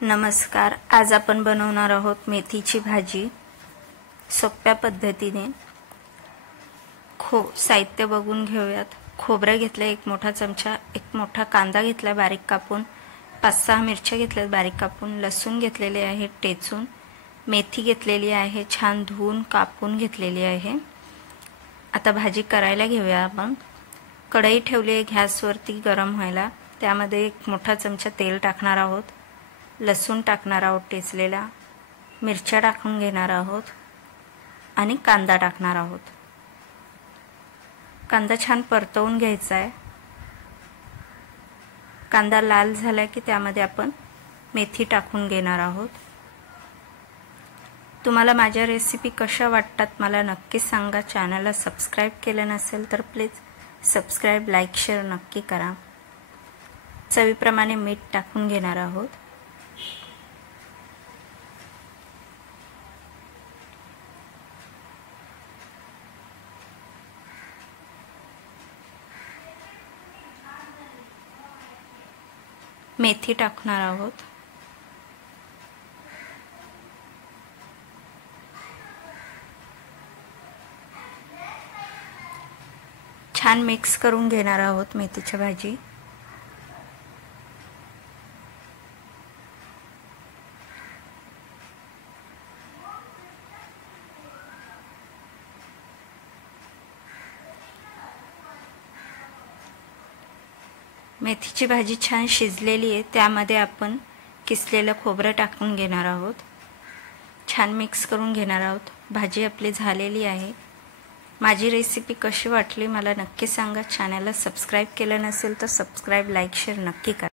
नमस्कार। आज आपण बनवणार आहोत मेथीची भाजी सोप्या पद्धतीने। साहित्य बघून घेऊयात। खोबरं घेतलं 1 मोठा चमचा, 1 मोठा कांदा घेतला बारीक कापून, 5-6 मिरच्या घेतल्यात बारीक कापून, लसूण घेतलेले आहे टेचून, मेथी घेतलेली आहे छान धुवून कापून घेतलेली आहे। आता भाजी करायला घेऊया आपण। कढई ठेवली आहे गॅसवरती गरम व्हायला। त्यामध्ये 1 मोठा चमचा तेल टाकणार आहोत, लसूण टाकणार आहोत टेचलेला, मिरच्या टाकून घेणार आहोत आणि कांदा टाकणार आहोत। कांदा छान परतवून घ्यायचा आहे। कांदा लाल झाला की त्यामध्ये आपण मेथी टाकून घेणार आहोत। तुम्हाला माझ्या रेसिपी कशा वाटतात मला नक्की सांगा। चॅनलला सबस्क्राइब केलं नसेल तर प्लीज सबस्क्राइब, लाईक, शेअर नक्की करा। चवीप्रमाणे मीठ टाकून घेणार आहोत। मेथी टाकणार आहोत। छान मिक्स करून घेणार आहोत मेथीची भाजी। मेथीची भाजी छान शिजलेली आहे। त्यामध्ये आपण किसलेलं खोबरं टाकून घेणार आहोत। छान मिक्स करून घेणार आहोत। भाजी आपली झालेली आहे। माझी रेसिपी कशी वाटली मला नक्की सांगा। चॅनलला सबस्क्राइब केलं नसेल तर सबस्क्राइब, लाईक, शेअर नक्की करा।